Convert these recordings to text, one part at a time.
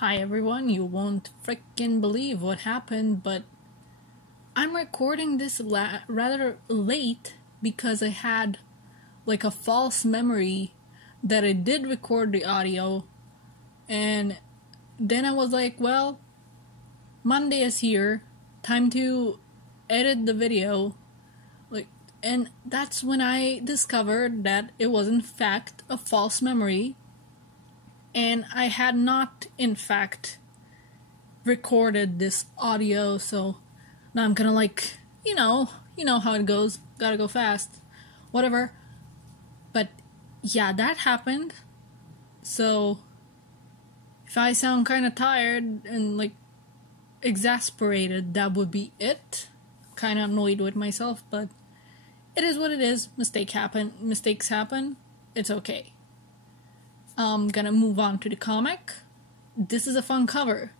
Hi everyone, you won't frickin' believe what happened, but I'm recording this rather late because I had like a false memory that I did record the audio, and then I was like, well, Monday is here, time to edit the video, and that's when I discovered that it was in fact a false memory. And I had not, in fact, recorded this audio, so now I'm gonna you know how it goes. Gotta go fast. Whatever. But yeah, that happened. So if I sound kind of tired and exasperated, that would be it. Kind of annoyed with myself, but it is what it is. Mistakes happen. It's okay. I'm gonna move on to the comic. This is a fun cover.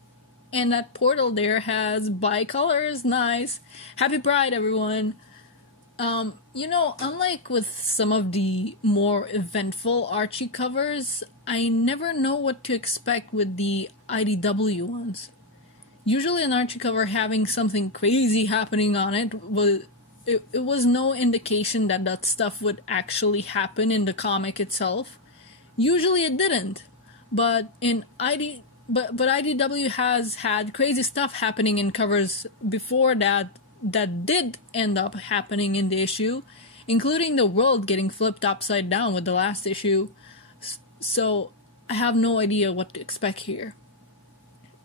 And that portal there has bicolors. Nice. Happy Pride, everyone. Unlike with some of the more eventful Archie covers, I never know what to expect with the IDW ones. Usually an Archie cover having something crazy happening on it was no indication that stuff would actually happen in the comic itself. Usually it didn't, but IDW has had crazy stuff happening in covers before that did end up happening in the issue, including the world getting flipped upside down with the last issue. So I have no idea what to expect here.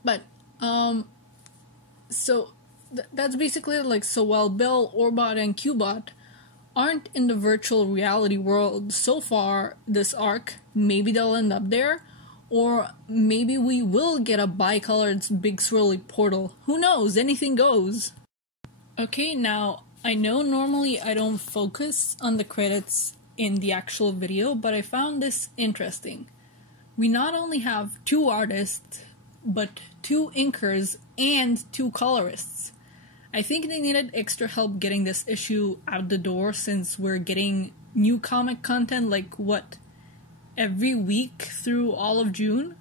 But that's basically so while Bill, Orbot, and Cubot aren't in the virtual reality world so far this arc, maybe they'll end up there, or maybe we will get a bicolored big swirly portal. Who knows? Anything goes. Okay, now, I know normally I don't focus on the credits in the actual video, but I found this interesting. We not only have 2 artists, but 2 inkers and 2 colorists. I think they needed extra help getting this issue out the door since we're getting new comic content every week through all of June.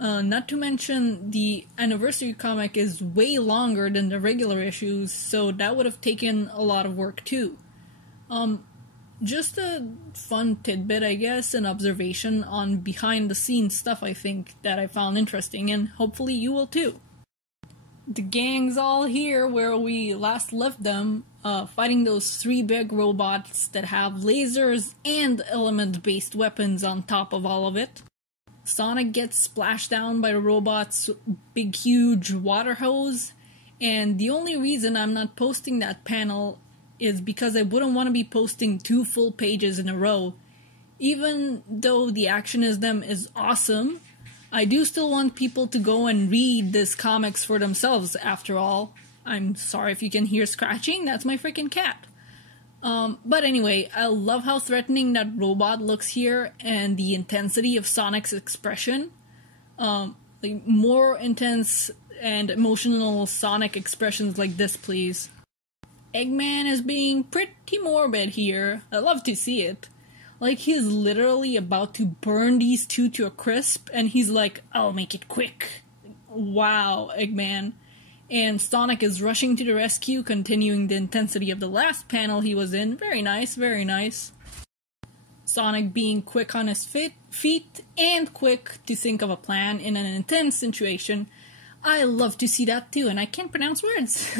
Not to mention the anniversary comic is way longer than the regular issues, so that would have taken a lot of work too. Just a fun tidbit, I guess, an observation on behind the scenes stuff I think that I found interesting, and hopefully you will too. The gang's all here where we last left them, fighting those 3 big robots that have lasers and element-based weapons on top of all of it. Sonic gets splashed down by the robot's big huge water hose, and the only reason I'm not posting that panel is because I wouldn't want to be posting 2 full pages in a row. Even though the action is awesome, I do still want people to go and read this comics for themselves, after all. I'm sorry if you can hear scratching, that's my freaking cat. But anyway, I love how threatening that robot looks here, and the intensity of Sonic's expression. More intense and emotional Sonic expressions like this, please. Eggman is being pretty morbid here. I love to see it. He's literally about to burn these 2 to a crisp, and he's like, I'll make it quick. Wow, Eggman. And Sonic is rushing to the rescue, continuing the intensity of the last panel he was in. Very nice, very nice. Sonic being quick on his feet, and quick to think of a plan in an intense situation. I love to see that too, and I can't pronounce words.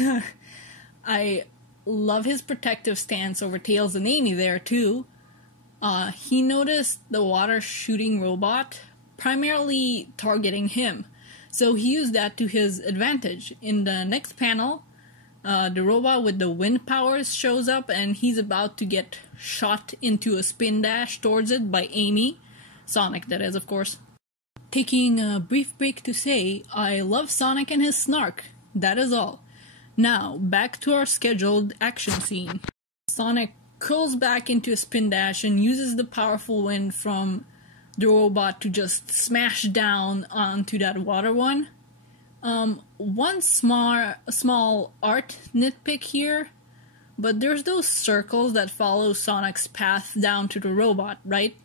I love his protective stance over Tails and Amy there too. He noticed the water-shooting robot primarily targeting him, so he used that to his advantage. In the next panel, the robot with the wind powers shows up, and he's about to get shot into a spin dash towards it by Amy. Sonic, that is, of course. Taking a brief break to say, I love Sonic and his snark. That is all. Now, back to our scheduled action scene. Sonic curls back into a spin dash and uses the powerful wind from the robot to just smash down onto that water one. One small art nitpick here, but there's those circles that follow Sonic's path down to the robot, right?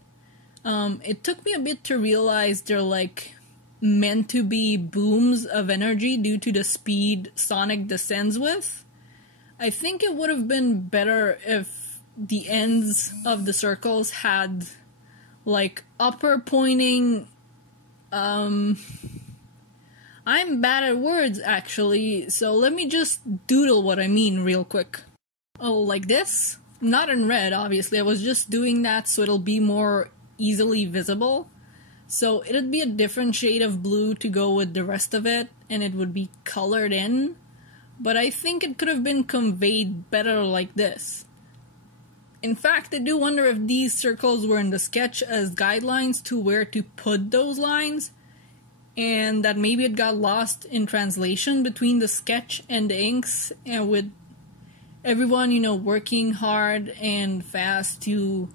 It took me a bit to realize they're meant to be booms of energy due to the speed Sonic descends with. I think it would have been better if the ends of the circles had like upper pointing. I'm bad at words actually, so let me just doodle what I mean real quick. Oh, like this? Not in red, obviously. I was just doing that so it'll be more easily visible. So it'd be a different shade of blue to go with the rest of it, and it would be colored in. But I think it could have been conveyed better like this. In fact, I do wonder if these circles were in the sketch as guidelines to where to put those lines, and that maybe it got lost in translation between the sketch and the inks, and with everyone, you know, working hard and fast to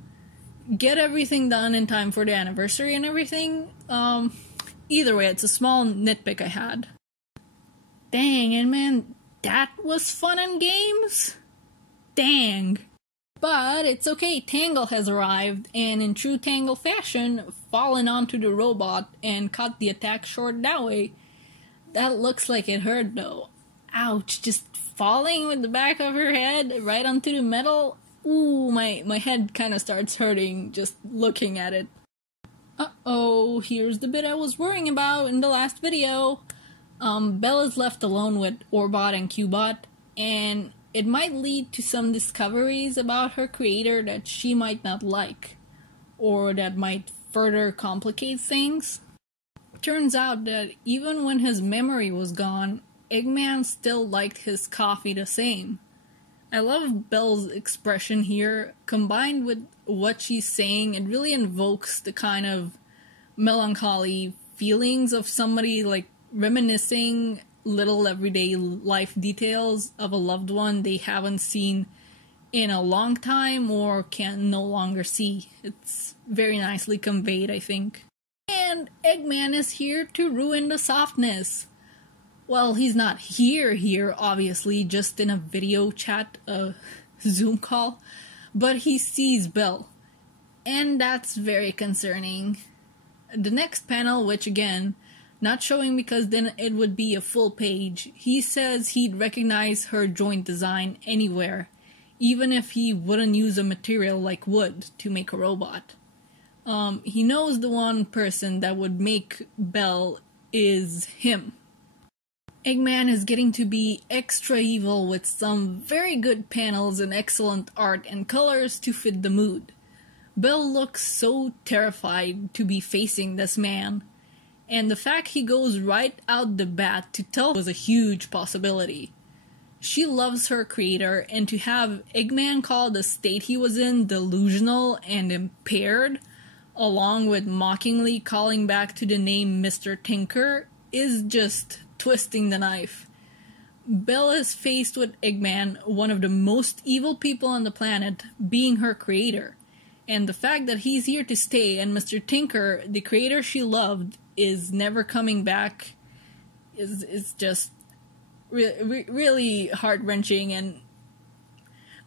get everything done in time for the anniversary and everything. Either way, it's a small nitpick I had. Dang, and man, that was fun and games? Dang. But it's okay, Tangle has arrived, and in true Tangle fashion, fallen onto the robot and cut the attack short that way. That looks like it hurt though. Ouch, just falling with the back of her head right onto the metal. Ooh, my head kind of starts hurting just looking at it. Uh-oh, here's the bit I was worrying about in the last video. Belle is left alone with Orbot and Cubot, and it might lead to some discoveries about her creator that she might not like, or that might further complicate things. Turns out that even when his memory was gone, Eggman still liked his coffee the same. I love Belle's expression here. Combined with what she's saying, it really invokes the kind of melancholy feelings of somebody like reminiscing little everyday life details of a loved one they haven't seen in a long time or can no longer see. It's very nicely conveyed, I think. And Eggman is here to ruin the softness. Well, he's not here, obviously, just in a video chat, Zoom call, but he sees Belle, and that's very concerning. The next panel, which again, not showing because then it would be a full page, he says he'd recognize her joint design anywhere, even if he wouldn't use a material like wood to make a robot. He knows the one person that would make Belle is him. Eggman is getting to be extra evil with some very good panels and excellent art and colors to fit the mood. Belle looks so terrified to be facing this man, and the fact he goes right out the bat to tell was a huge possibility. She loves her creator, and to have Eggman call the state he was in delusional and impaired, along with mockingly calling back to the name Mr. Tinker, is just twisting the knife. Belle is faced with Eggman, one of the most evil people on the planet, being her creator. And the fact that he's here to stay and Mr. Tinker, the creator she loved, is never coming back is just really heart-wrenching. And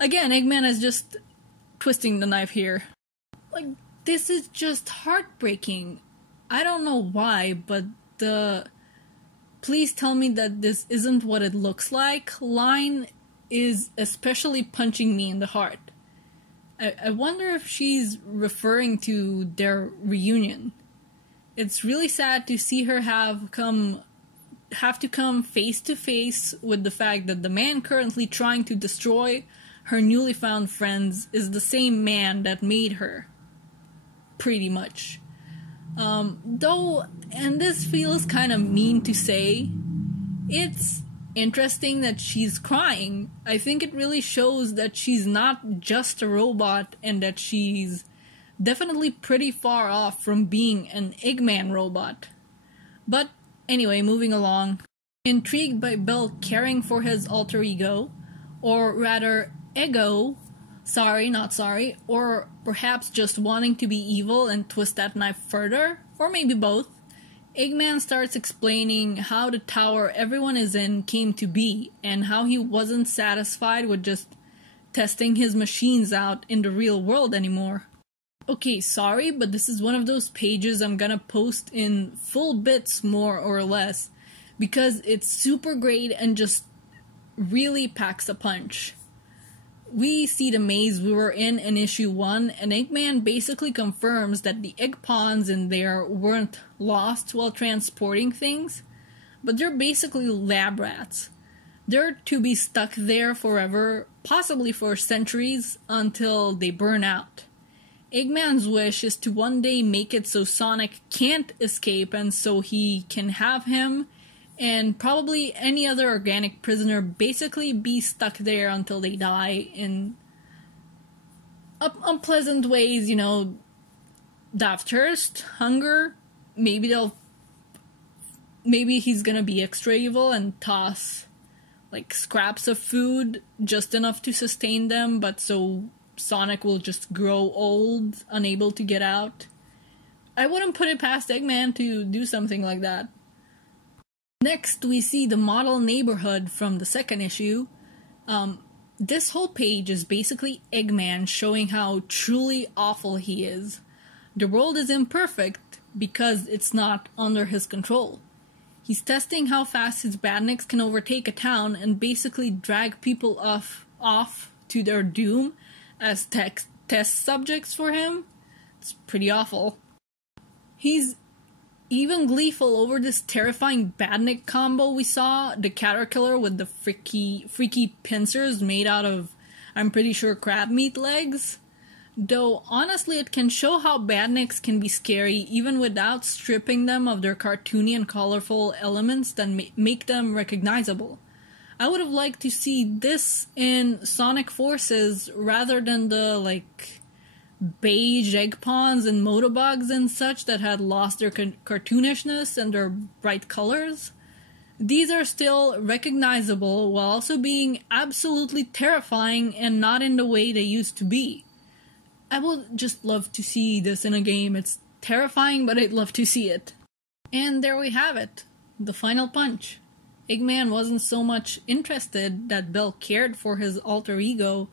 again, Eggman is just twisting the knife here. Like, this is just heartbreaking. I don't know why, but the "please tell me that this isn't what it looks like" line is especially punching me in the heart. I wonder if she's referring to their reunion. It's really sad to see her have to come face to face with the fact that the man currently trying to destroy her newly found friends is the same man that made her. Pretty much. Though, and this feels kind of mean to say, it's interesting that she's crying. I think it really shows that she's not just a robot and that she's definitely pretty far off from being an Eggman robot. But anyway, moving along. Intrigued by Belle caring for his alter ego, or rather ego, sorry, not sorry, or perhaps just wanting to be evil and twist that knife further, or maybe both, Eggman starts explaining how the tower everyone is in came to be, and how he wasn't satisfied with just testing his machines out in the real world anymore. Okay, sorry, but this is one of those pages I'm gonna post in full bits more or less because it's super great and just really packs a punch. We see the maze we were in issue 1, and Eggman basically confirms that the egg pawns in there weren't lost while transporting things, but they're basically lab rats. They're to be stuck there forever, possibly for centuries, until they burn out. Eggman's wish is to one day make it so Sonic can't escape and so he can have him and probably any other organic prisoner basically be stuck there until they die in unpleasant ways, you know, die of thirst, hunger, maybe he's gonna be extra evil and toss like scraps of food just enough to sustain them, but so Sonic will just grow old, unable to get out. I wouldn't put it past Eggman to do something like that. Next, we see the model neighborhood from the second issue. This whole page is basically Eggman showing how truly awful he is. The world is imperfect because it's not under his control. He's testing how fast his badniks can overtake a town and basically drag people off to their doom as test subjects for him. It's pretty awful. He's even gleeful over this terrifying badnik combo we saw, the caterpillar with the freaky pincers made out of, I'm pretty sure, crab meat legs. Though, honestly, it can show how badniks can be scary even without stripping them of their cartoony and colorful elements that make them recognizable. I would have liked to see this in Sonic Forces rather than the, like, beige egg pawns and motobugs and such that had lost their cartoonishness and their bright colors. These are still recognizable while also being absolutely terrifying and not in the way they used to be. I would just love to see this in a game. It's terrifying, but I'd love to see it. And there we have it. The final punch. Eggman wasn't so much interested that Belle cared for his alter ego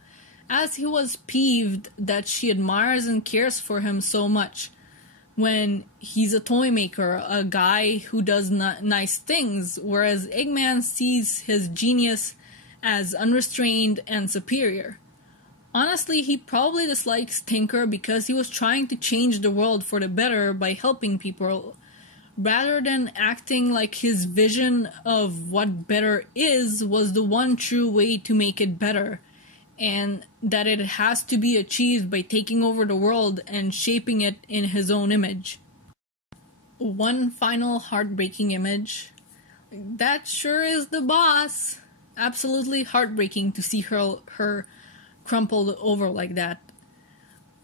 as he was peeved that she admires and cares for him so much when he's a toy maker, a guy who does nice things, whereas Eggman sees his genius as unrestrained and superior. Honestly, he probably dislikes Tinker because he was trying to change the world for the better by helping people, rather than acting like his vision of what better is was the one true way to make it better, and that it has to be achieved by taking over the world and shaping it in his own image. One final heartbreaking image. That sure is the boss. Absolutely heartbreaking to see her crumpled over like that.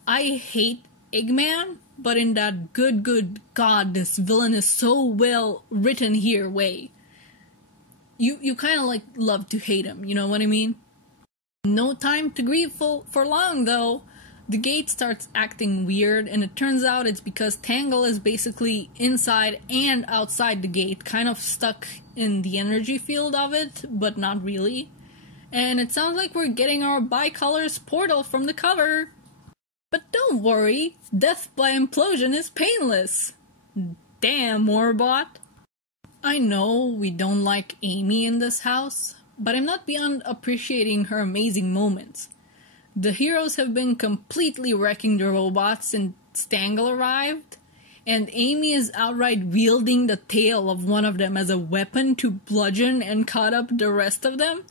I hate Eggman, but in that good God, this villain is so well written here way. You kind of like love to hate him, you know what I mean? No time to grieve for long though. The gate starts acting weird, and it turns out it's because Tangle is basically inside and outside the gate, kind of stuck in the energy field of it, but not really. And it sounds like we're getting our bicolors portal from the cover. But don't worry, death by implosion is painless. Damn, Warbot. I know we don't like Amy in this house, but I'm not beyond appreciating her amazing moments. The heroes have been completely wrecking the robots since Tangle arrived, and Amy is outright wielding the tail of one of them as a weapon to bludgeon and cut up the rest of them.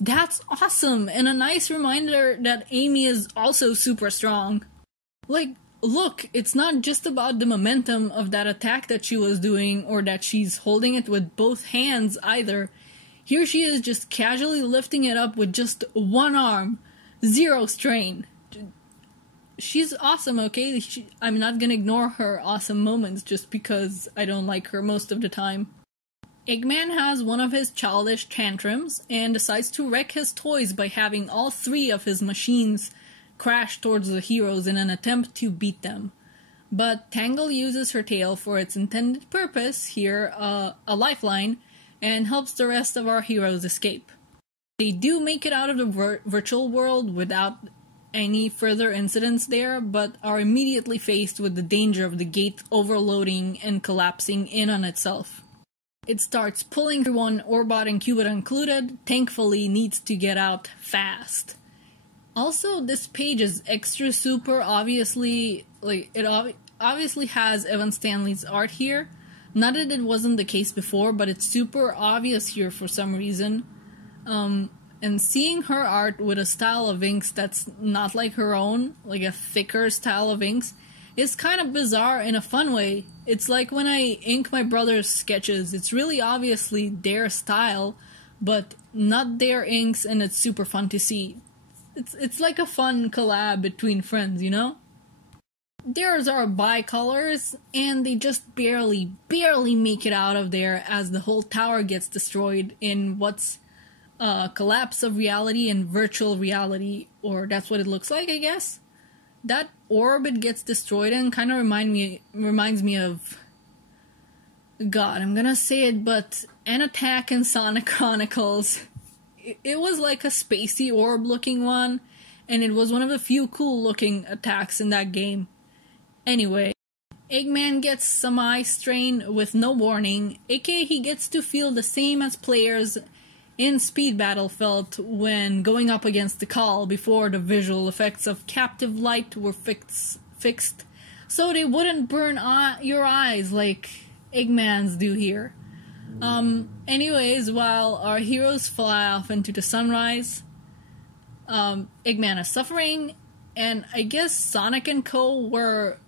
That's awesome, and a nice reminder that Amy is also super strong. Like, look, it's not just about the momentum of that attack that she was doing, or that she's holding it with both hands either. Here she is just casually lifting it up with just one arm. Zero strain. She's awesome, okay? I'm not gonna ignore her awesome moments just because I don't like her most of the time. Eggman has one of his childish tantrums and decides to wreck his toys by having all three of his machines crash towards the heroes in an attempt to beat them. But Tangle uses her tail for its intended purpose, here a lifeline, and helps the rest of our heroes escape. They do make it out of the virtual world without any further incidents there, but are immediately faced with the danger of the gate overloading and collapsing in on itself. It starts pulling everyone, Orbot and Cubot included, thankfully needs to get out fast. Also, this page is extra super obviously, obviously has Evan Stanley's art here. Not that it wasn't the case before, but it's super obvious here for some reason. And seeing her art with a style of inks that's not like her own, like a thicker style of inks, is kind of bizarre in a fun way. It's like when I ink my brother's sketches. It's really obviously their style, but not their inks, and it's super fun to see. It's like a fun collab between friends, you know? Theirs are bicolors, and they just barely make it out of there as the whole tower gets destroyed in what's collapse of reality and virtual reality, or that's what it looks like, I guess. That orb it gets destroyed in kind of reminds me of, God, I'm gonna say it, but an attack in Sonic Chronicles. It was like a spacey orb looking one, and it was one of the few cool looking attacks in that game. Anyway, Eggman gets some eye strain with no warning, aka he gets to feel the same as players in Speed Battle felt when going up against the Call before the visual effects of captive light were fixed, so they wouldn't burn your eyes like Eggman's do here. Anyways, while our heroes fly off into the sunrise, Eggman is suffering, and I guess Sonic and Co. were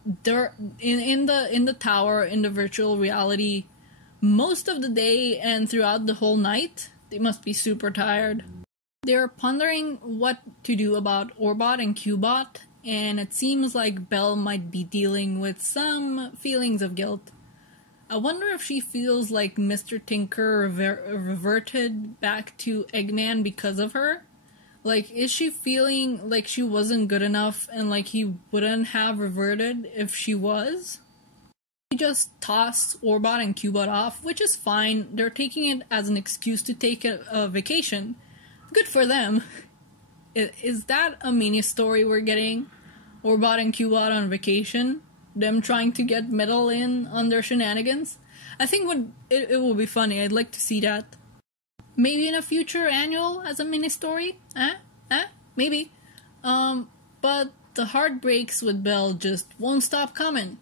in the tower in the virtual reality most of the day and throughout the whole night. They must be super tired. They're pondering what to do about Orbot and Cubot, and it seems like Belle might be dealing with some feelings of guilt. I wonder if she feels like Mr. Tinker reverted back to Eggman because of her? Like, is she feeling like she wasn't good enough and like he wouldn't have reverted if she was? He just tossed Orbot and Cubot off, which is fine. They're taking it as an excuse to take a vacation. Good for them. Is that a mini story we're getting? Orbot and Cubot on vacation? Them trying to get metal in on their shenanigans? I think it will be funny. I'd like to see that. Maybe in a future annual as a mini story? Maybe. But the heartbreaks with Belle just won't stop coming.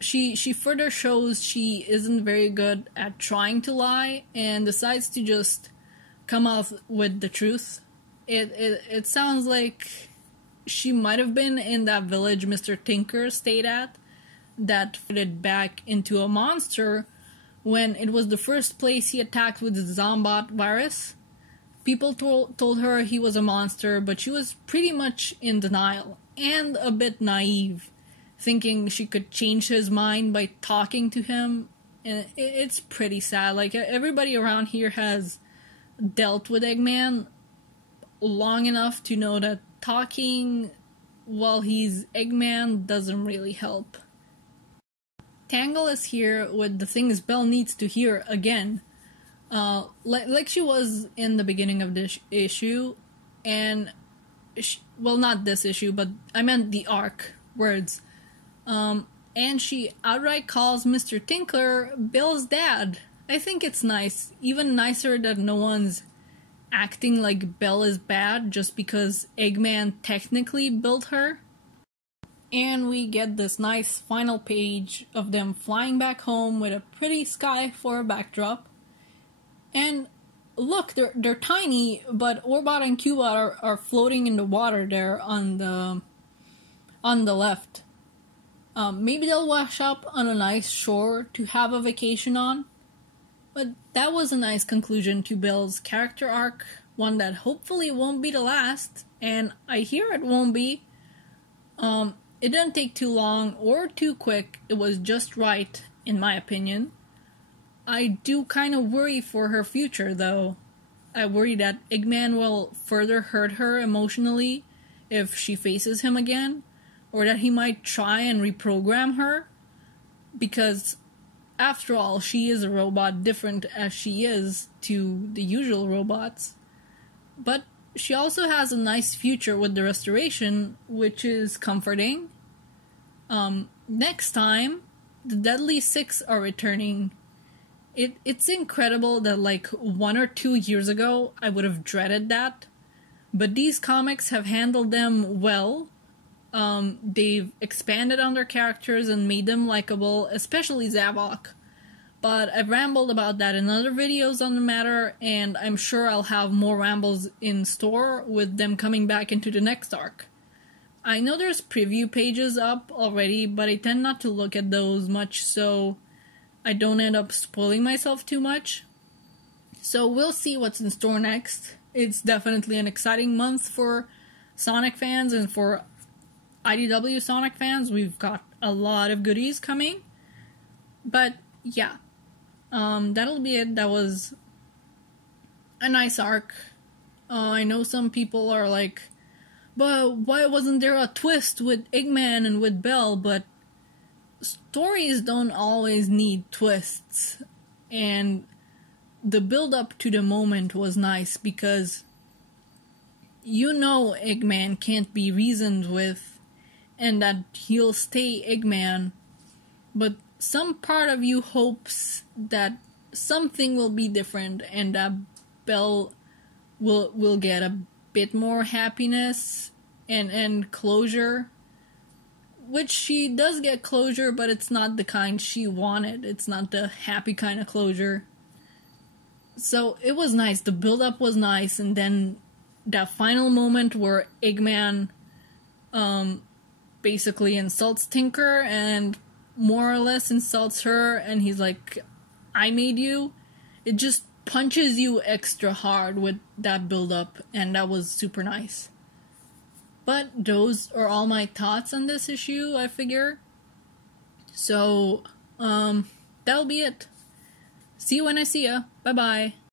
She further shows she isn't very good at trying to lie and decides to just come out with the truth. It sounds like she might have been in that village Mr. Tinker stayed at that fitted back into a monster when it was the first place he attacked with the Zombot virus. People told her he was a monster, but she was pretty much in denial and a bit naive, thinking she could change his mind by talking to him. And it's pretty sad. Like, everybody around here has dealt with Eggman long enough to know that talking while he's Eggman doesn't really help. Tangle is here with the things Belle needs to hear again. Like she was in the beginning of this issue, and well, not this issue, but I meant the arc words. And she outright calls Mr. Tinkler Bill's dad. I think it's nice, even nicer that no one's acting like Belle is bad just because Eggman technically built her. And we get this nice final page of them flying back home with a pretty sky for a backdrop. And look, they're tiny, but Orbot and Cubot are floating in the water there on the left. Maybe they'll wash up on a nice shore to have a vacation on. But that was a nice conclusion to Belle's character arc, one that hopefully won't be the last, and I hear it won't be. It didn't take too long or too quick, it was just right, in my opinion. I do kind of worry for her future, though. I worry that Eggman will further hurt her emotionally if she faces him again, or that he might try and reprogram her, because after all, she is a robot different as she is to the usual robots. But she also has a nice future with the restoration, which is comforting. Next time, the Deadly Six are returning. It's incredible that like 1 or 2 years ago, I would have dreaded that. But these comics have handled them well. They've expanded on their characters and made them likable, especially Zavok. But I've rambled about that in other videos on the matter, and I'm sure I'll have more rambles in store with them coming back into the next arc. I know there's preview pages up already, but I tend not to look at those much, so I don't end up spoiling myself too much. So we'll see what's in store next. It's definitely an exciting month for Sonic fans and for IDW Sonic fans. We've got a lot of goodies coming. But yeah, that'll be it. That was a nice arc. I know some people are like, but why wasn't there a twist with Eggman and with Belle? But stories don't always need twists. And the build-up to the moment was nice because you know Eggman can't be reasoned with and that he'll stay Eggman, but some part of you hopes that something will be different and that Belle will get a bit more happiness and closure, which she does get closure, but it's not the kind she wanted. It's not the happy kind of closure. So it was nice. The build-up was nice, and then that final moment where Eggman basically insults Tinker and more or less insults her, and he's like, I made you. It just punches you extra hard with that build-up, and that was super nice. But those are all my thoughts on this issue, I figure. So, that'll be it. See you when I see ya. Bye-bye.